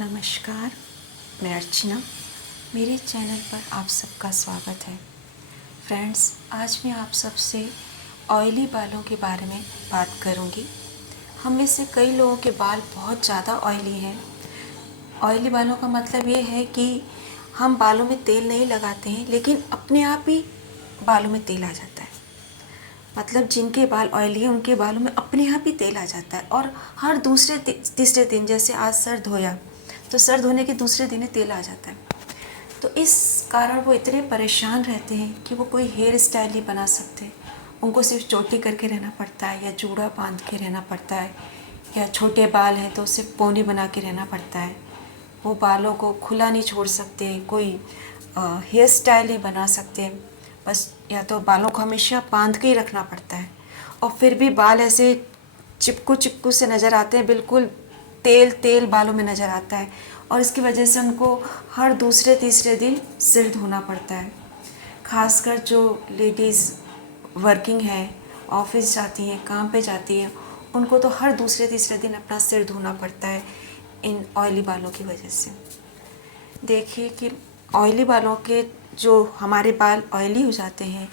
नमस्कार, मैं अर्चना। मेरे चैनल पर आप सबका स्वागत है। फ्रेंड्स, आज मैं आप सबसे ऑयली बालों के बारे में बात करूंगी। हम में से कई लोगों के बाल बहुत ज़्यादा ऑयली हैं। ऑयली बालों का मतलब ये है कि हम बालों में तेल नहीं लगाते हैं, लेकिन अपने आप ही बालों में तेल आ जाता है। मतलब जिनके बाल ऑयली हैं उनके बालों में अपने आप ही तेल आ जाता है, और हर दूसरे तीसरे दिन, जैसे आज सर धोया तो सर धोने के दूसरे दिन ही तेल आ जाता है। तो इस कारण वो इतने परेशान रहते हैं कि वो कोई हेयर स्टाइल नहीं बना सकते। उनको सिर्फ चोटी करके रहना पड़ता है, या जूड़ा बांध के रहना पड़ता है, या छोटे बाल हैं तो सिर्फ पोनी बना के रहना पड़ता है। वो बालों को खुला नहीं छोड़ सकते, कोई हेयर स्टाइल नहीं बना सकते। बस या तो बालों को हमेशा बांध के ही रखना पड़ता है, और फिर भी बाल ऐसे चिपकू चिपकू से नज़र आते हैं, बिल्कुल तेल तेल बालों में नज़र आता है। और इसकी वजह से उनको हर दूसरे तीसरे दिन सिर धोना पड़ता है। खासकर जो लेडीज़ वर्किंग है, ऑफिस जाती हैं, काम पे जाती हैं, उनको तो हर दूसरे तीसरे दिन अपना सिर धोना पड़ता है इन ऑयली बालों की वजह से। देखिए कि ऑयली बालों के जो हमारे बाल ऑयली हो जाते हैं,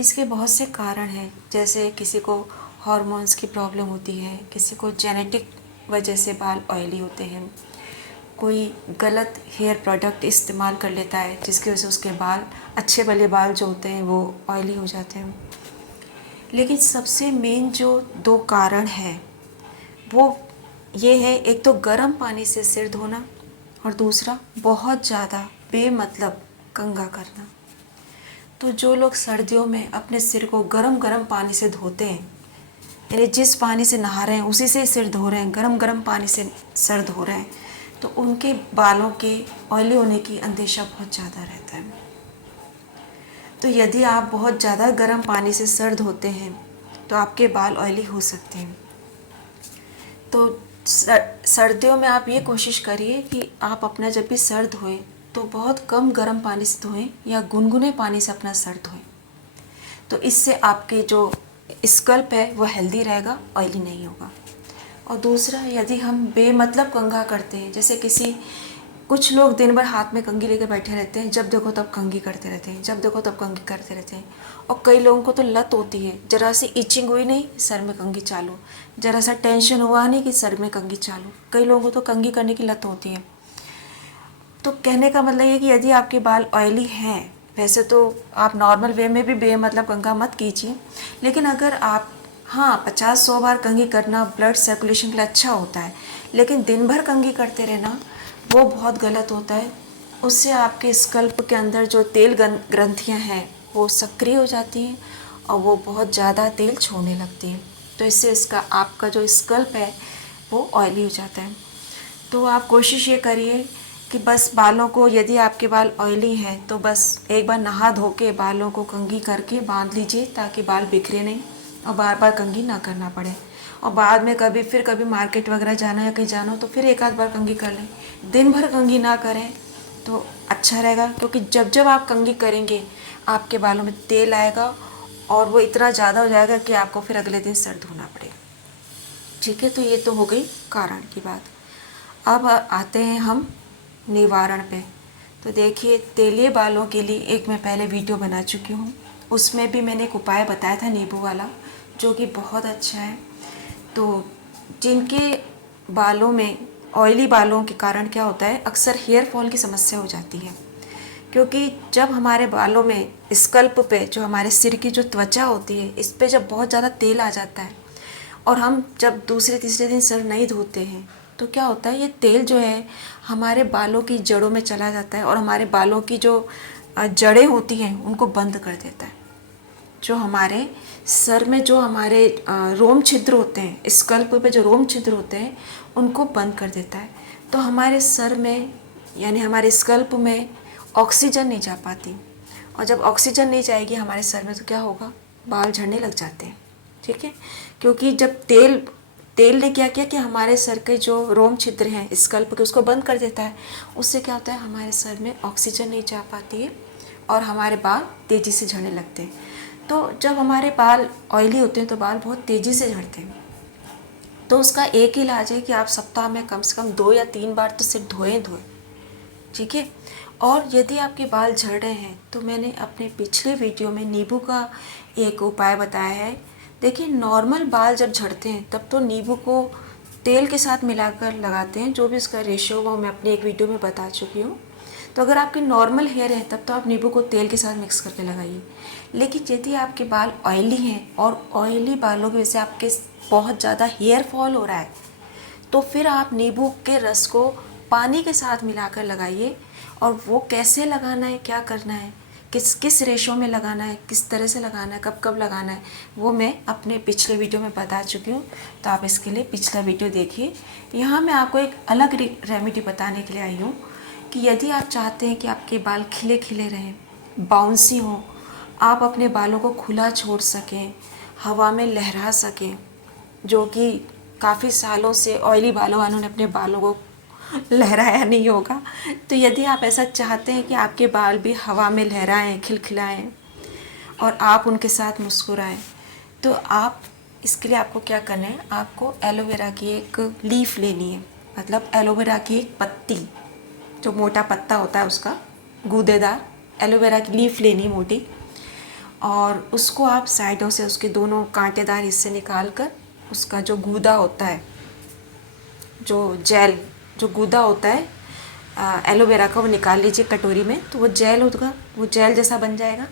इसके बहुत से कारण हैं। जैसे किसी को हॉर्मोन्स की प्रॉब्लम होती है, किसी को जेनेटिक वजह से बाल ऑयली होते हैं, कोई गलत हेयर प्रोडक्ट इस्तेमाल कर लेता है जिसकी वजह से उसके बाल, अच्छे वाले बाल जो होते हैं, वो ऑयली हो जाते हैं। लेकिन सबसे मेन जो दो कारण हैं वो ये है, एक तो गर्म पानी से सिर धोना, और दूसरा बहुत ज़्यादा बेमतलब कंघा करना। तो जो लोग सर्दियों में अपने सिर को गरम गरम पानी से धोते हैं, यानी जिस पानी से नहा रहे हैं उसी से सिर धो रहे हैं, गरम गरम पानी से सर धो रहे हैं, तो उनके बालों के ऑयली होने की अंदेशा बहुत ज़्यादा रहता है। तो यदि आप बहुत ज़्यादा गर्म पानी से सर धोते हैं तो आपके बाल ऑयली हो सकते हैं। तो सर्दियों में आप ये कोशिश करिए कि आप अपना जब भी सर धोएं तो बहुत कम गर्म पानी से धोएं, या गुनगुने पानी से अपना सर धोएं। तो इससे आपके जो स्कल्प है वो हेल्दी रहेगा, ऑयली नहीं होगा। और दूसरा, यदि हम बेमतलब कंघा करते हैं, जैसे कुछ लोग दिन भर हाथ में कंघी लेकर बैठे रहते हैं, जब देखो तब कंघी करते रहते हैं, जब देखो तब कंघी करते रहते हैं। और कई लोगों को तो लत होती है, ज़रा सी इचिंग हुई नहीं, सर में कंघी चालू, ज़रा सा टेंशन हुआ नहीं कि सर में कंघी चालू। कई लोगों को तो कंघी करने की लत होती है। तो कहने का मतलब ये कि यदि आपके बाल ऑयली हैं, वैसे तो आप नॉर्मल वे में भी बेमतलब कंघा मत कीजिए, लेकिन अगर आप 50-100 बार कंघी करना ब्लड सर्कुलेशन के लिए अच्छा होता है, लेकिन दिन भर कंघी करते रहना वो बहुत गलत होता है। उससे आपके स्कल्प के अंदर जो तेल ग्रंथियां हैं वो सक्रिय हो जाती हैं, और वो बहुत ज़्यादा तेल छोड़ने लगती हैं। तो इससे आपका जो स्कल्प है वो ऑयली हो जाता है। तो आप कोशिश ये करिए कि बस बालों को, यदि आपके बाल ऑयली हैं तो बस एक बार नहा धो के बालों को कंघी करके बांध लीजिए, ताकि बाल बिखरे नहीं और बार बार कंघी ना करना पड़े। और बाद में कभी मार्केट वगैरह जाना या कहीं जाना हो तो फिर एक आध बार कंघी कर लें। दिन भर कंघी ना करें तो अच्छा रहेगा, क्योंकि जब जब आप कंघी करेंगे आपके बालों में तेल आएगा, और वो इतना ज़्यादा हो जाएगा कि आपको फिर अगले दिन सर धोना पड़ेगा। ठीक है, तो ये तो हो गई कारण की बात। अब आते हैं हम निवारण पे। तो देखिए, तेलीय बालों के लिए एक मैं पहले वीडियो बना चुकी हूँ, उसमें भी मैंने एक उपाय बताया था नींबू वाला, जो कि बहुत अच्छा है। तो जिनके बालों में ऑयली बालों के कारण क्या होता है, अक्सर हेयर फॉल की समस्या हो जाती है। क्योंकि जब हमारे बालों में स्कल्प पे, जो हमारे सिर की जो त्वचा होती है, इस पे जब बहुत ज़्यादा तेल आ जाता है, और हम जब दूसरे तीसरे दिन सर नहीं धोते हैं, तो क्या होता है, ये तेल जो है हमारे बालों की जड़ों में चला जाता है, और हमारे बालों की जो जड़ें होती हैं उनको बंद कर देता है। जो हमारे सर में जो हमारे रोम छिद्र होते हैं, स्कल्प पे जो रोम छिद्र होते हैं, उनको बंद कर देता है। तो हमारे सर में, यानी हमारे स्कल्प में ऑक्सीजन नहीं जा पाती, और जब ऑक्सीजन नहीं जाएगी हमारे सर में तो क्या होगा, बाल झड़ने लग जाते हैं। ठीक है, क्योंकि जब तेल ने क्या किया कि हमारे सर के जो रोम छिद्र हैं स्कल्प के, उसको बंद कर देता है। उससे क्या होता है, हमारे सर में ऑक्सीजन नहीं जा पाती है, और हमारे बाल तेज़ी से झड़ने लगते हैं। तो जब हमारे बाल ऑयली होते हैं तो बाल बहुत तेज़ी से झड़ते हैं। तो उसका एक ही इलाज है कि आप सप्ताह में कम से कम 2 या 3 बार तो सिर धोएं। ठीक है। और यदि आपके बाल झड़ रहे हैं तो मैंने अपने पिछले वीडियो में नींबू का एक उपाय बताया है। देखिए, नॉर्मल बाल जब झड़ते हैं तब तो नींबू को तेल के साथ मिलाकर लगाते हैं, जो भी उसका रेशियो वो मैं अपनी एक वीडियो में बता चुकी हूँ। तो अगर आपके नॉर्मल हेयर है तब तो आप नींबू को तेल के साथ मिक्स करके लगाइए। लेकिन यदि आपके बाल ऑयली हैं और ऑयली बालों की वजह से आपके बहुत ज़्यादा हेयर फॉल हो रहा है, तो फिर आप नींबू के रस को पानी के साथ मिलाकर लगाइए। और वो कैसे लगाना है, क्या करना है, किस किस रेशो में लगाना है, किस तरह से लगाना है, कब कब लगाना है, वो मैं अपने पिछले वीडियो में बता चुकी हूँ। तो आप इसके लिए पिछला वीडियो देखिए। यहाँ मैं आपको एक अलग रेमेडी बताने के लिए आई हूँ कि यदि आप चाहते हैं कि आपके बाल खिले खिले रहें, बाउंसी हों, आप अपने बालों को खुला छोड़ सकें, हवा में लहरा सकें, जो कि काफ़ी सालों से ऑयली बालों वालों ने अपने बालों को लहराया नहीं होगा। तो यदि आप ऐसा चाहते हैं कि आपके बाल भी हवा में लहराएं, खिलखिलाएं और आप उनके साथ मुस्कुराएं, तो आप इसके लिए आपको क्या करना है, आपको एलोवेरा की एक लीफ लेनी है, मतलब एलोवेरा की एक पत्ती, जो मोटा पत्ता होता है उसका गूदेदार एलोवेरा की लीफ लेनी मोटी। और उसको आप साइडों से उसके दोनों कांटेदार हिस्से निकाल कर उसका जो गूदा होता है, जो जेल, जो गूदा होता है एलोवेरा का, वो निकाल लीजिए कटोरी में। तो वो जेल होगा, वो जेल जैसा बन जाएगा।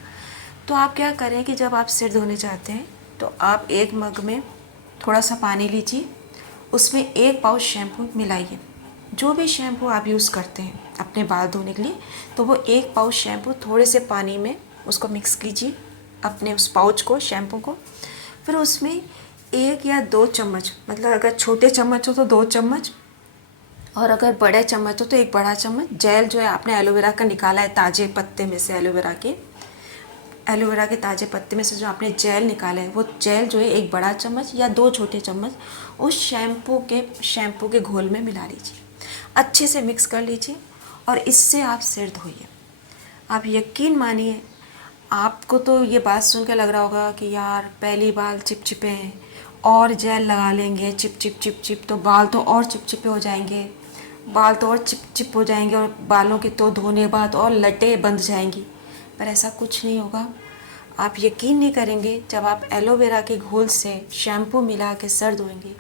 तो आप क्या करें कि जब आप सिर धोने चाहते हैं तो आप एक मग में थोड़ा सा पानी लीजिए, उसमें 1 पाउच शैम्पू मिलाइए। जो भी शैम्पू आप यूज़ करते हैं अपने बाल धोने के लिए, तो वो 1 पाउच शैम्पू थोड़े से पानी में उसको मिक्स कीजिए, अपने उस पाउच को, शैम्पू को। फिर उसमें 1 या 2 चम्मच, मतलब अगर छोटे चम्मच हो तो 2 चम्मच, और अगर बड़े चम्मच हो तो 1 बड़ा चम्मच जेल जो है आपने एलोवेरा का निकाला है, ताज़े पत्ते में से एलोवेरा के ताज़े पत्ते में से जो आपने जेल निकाला है, वो जेल जो है 1 बड़ा चम्मच या 2 छोटे चम्मच उस शैम्पू के घोल में मिला लीजिए, अच्छे से मिक्स कर लीजिए और इससे आप सिर धोइए। आप यकीन मानिए, आपको तो ये बात सुन के लग रहा होगा कि यार पहली बाल चिपचिपे हैं और जेल लगा लेंगे चिप चिप चिप चिप, तो बाल तो और चिपचिपे हो जाएंगे, बाल तो और चिप चिप हो जाएंगे और बालों के तो धोने बाद और लटें बंध जाएंगी। पर ऐसा कुछ नहीं होगा। आप यकीन नहीं करेंगे, जब आप एलोवेरा के घोल से शैम्पू मिला के सर धोएंगे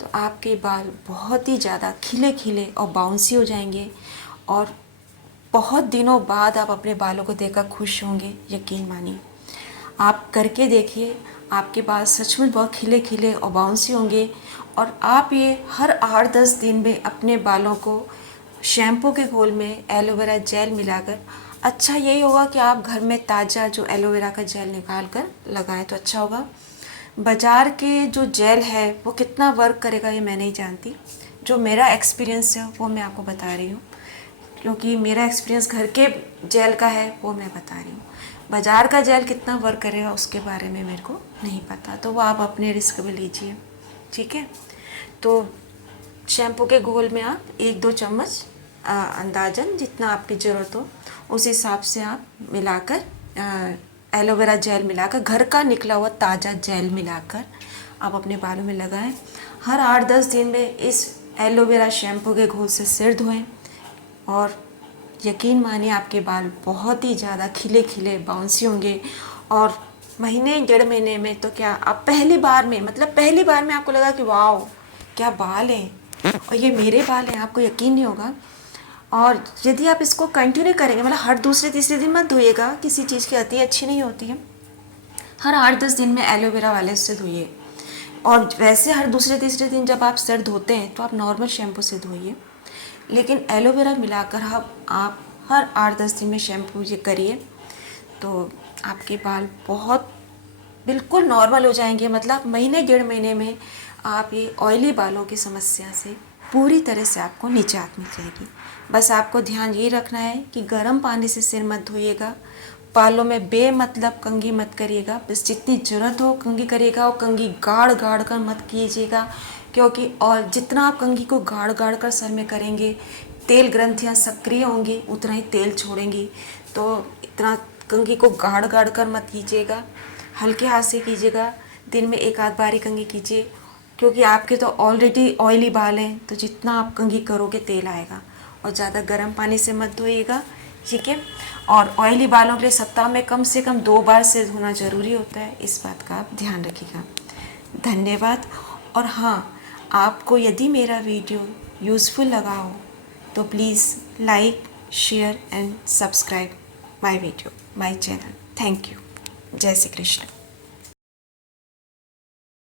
तो आपके बाल बहुत ही ज़्यादा खिले खिले और बाउंसी हो जाएंगे और बहुत दिनों बाद आप अपने बालों को देखकर खुश होंगे। यकीन मानिए, आप करके देखिए, आपके बाल सच में बहुत खिले खिले और बाउंसी होंगे। और आप ये हर 8-10 दिन में अपने बालों को शैम्पू के घोल में एलोवेरा जेल मिलाकर, अच्छा यही होगा कि आप घर में ताज़ा जो एलोवेरा का जेल निकाल कर लगाएं तो अच्छा होगा। बाज़ार के जो जेल है वो कितना वर्क करेगा ये मैं नहीं जानती, जो मेरा एक्सपीरियंस है वो मैं आपको बता रही हूँ, क्योंकि मेरा एक्सपीरियंस घर के जेल का है वो मैं बता रही हूँ। बाज़ार का जेल कितना वर्क करेगा उसके बारे में मेरे को नहीं पता, तो वो आप अपने रिस्क में लीजिए। ठीक है। तो शैम्पू के घोल में आप 1-2 चम्मच अंदाजन जितना आपकी ज़रूरत हो उस हिसाब से आप मिलाकर, एलोवेरा जेल मिलाकर, घर का निकला हुआ ताज़ा जेल मिलाकर आप अपने बालों में लगाएं। हर 8-10 दिन में इस एलोवेरा शैम्पू के घोल से सिर धोएं और यकीन मानिए आपके बाल बहुत ही ज़्यादा खिले खिले बाउंसी होंगे। और महीने 1.5 महीने में तो क्या, आप पहली बार में आपको लगा कि वाह क्या बाल हैं और ये मेरे बाल हैं, आपको यकीन नहीं होगा। और यदि आप इसको कंटिन्यू करेंगे, मतलब हर दूसरे तीसरे दिन मत धोइएगा, किसी चीज़ की अति अच्छी नहीं होती है। हर 8-10 दिन में एलोवेरा वाले से धोइए। और वैसे हर दूसरे तीसरे दिन जब आप सर धोते हैं तो आप नॉर्मल शैम्पू से धोइए, लेकिन एलोवेरा मिलाकर आप हर 8-10 दिन में शैम्पू ये करिए तो आपके बाल बहुत बिल्कुल नॉर्मल हो जाएंगे। मतलब महीने 1.5 महीने में आप ये ऑयली बालों की समस्या से पूरी तरह से आपको निजात मिल जाएगी। बस आपको ध्यान ये रखना है कि गर्म पानी से सिर मत धोइएगा, बालों में बेमतलब कंघी मत करिएगा, बस जितनी ज़रूरत हो कंघी करिएगा और कंघी गाड़ गाड़ कर मत कीजिएगा, क्योंकि और जितना आप कंघी को गाड़ गाड़ कर सर में करेंगे तेल ग्रंथियां सक्रिय होंगी, उतना ही तेल छोड़ेंगी। तो इतना कंघी को गाड़ गाड़ कर मत कीजिएगा, हल्के हाथ से कीजिएगा। दिन में 1 आध बारी कंघी कीजिए क्योंकि आपके तो ऑलरेडी ऑयली बाल हैं, तो जितना आप कंघी करोगे तेल आएगा। और ज़्यादा गर्म पानी से मत धोइएगा, ठीक है। और ऑयली बालों के लिए सप्ताह में कम से कम 2 बार से धोना ज़रूरी होता है, इस बात का आप ध्यान रखिएगा। धन्यवाद। और हाँ, आपको यदि मेरा वीडियो यूज़फुल लगा हो तो please like, share and subscribe my video, my channel. Thank you. जय श्री कृष्ण।